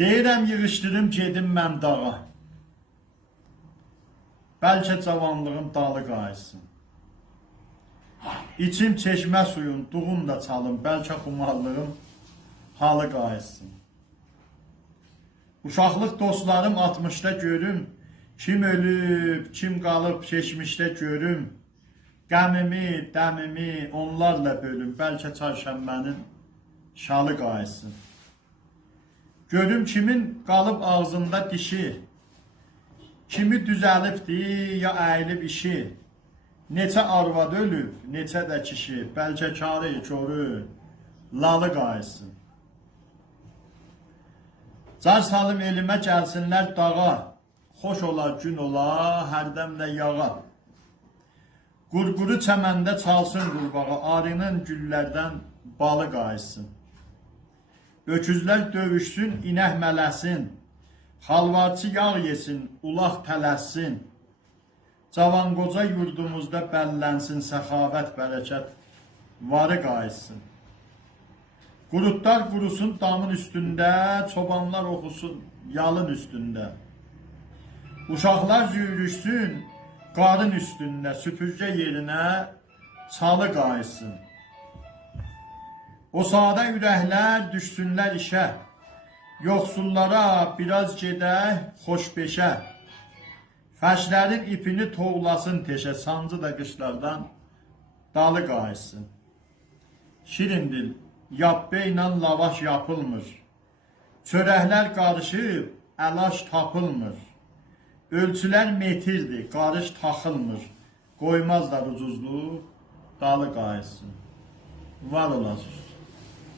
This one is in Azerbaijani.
Deyirəm yığışdırım gedim mən dağa. Bəlkə cavanlığım dalı qaysın. İçim çeşmə suyun,duğum da çalım, bəlkə xumarlığım halı qaysın. Uşaqlıq dostlarım 60'da görüm, kim ölüb, kim qalıb keçmişdə görüm. Qəmimi, dəmimi onlarla bölüm, bəlkə çarşənbənin şalı qaysın. Görüm kimin qalıb ağzında dişi, kimi düzəlibdi ya əyilib işi. Neçə arvad ölüb, neçə də kişi, bəlkə karı, körü, lalı qaysın. Car salım elimə gəlsinlər dağa, xoş olar, gün olar, hərdəm də yağa. Qurquru çəməndə çalsın qurbağa, arının güllərdən balı qaysın. Öküzlər dövüşsün, inək mələsin, xalvarçı yağ yesin, ulaq tələssin. Cavan qoca yurdumuzda bəllənsin, səxavət, bərəkət varı qaysın. Qurutlar qurusun damın üstündə, çobanlar oxusun yalın üstündə. Uşaqlar züyrüşsün qarın üstündə, süpürgə yerinə çalı qaysın. O sadə ürəklər düşsünlər işə, yoxsullara biraz gedək xoş beşə. Fəşlərin ipini toğlasın teşə, sancı da qışlardan dalı qaysın. Şirin dil, yappə ilə lavaş yapılmır. Çörəklər qarışıb, əlaş tapılmır. Ölçülər metirdir, qarış taxılmır. Qoymazlar ucuzluq, dalı qaysın. Var olasınız.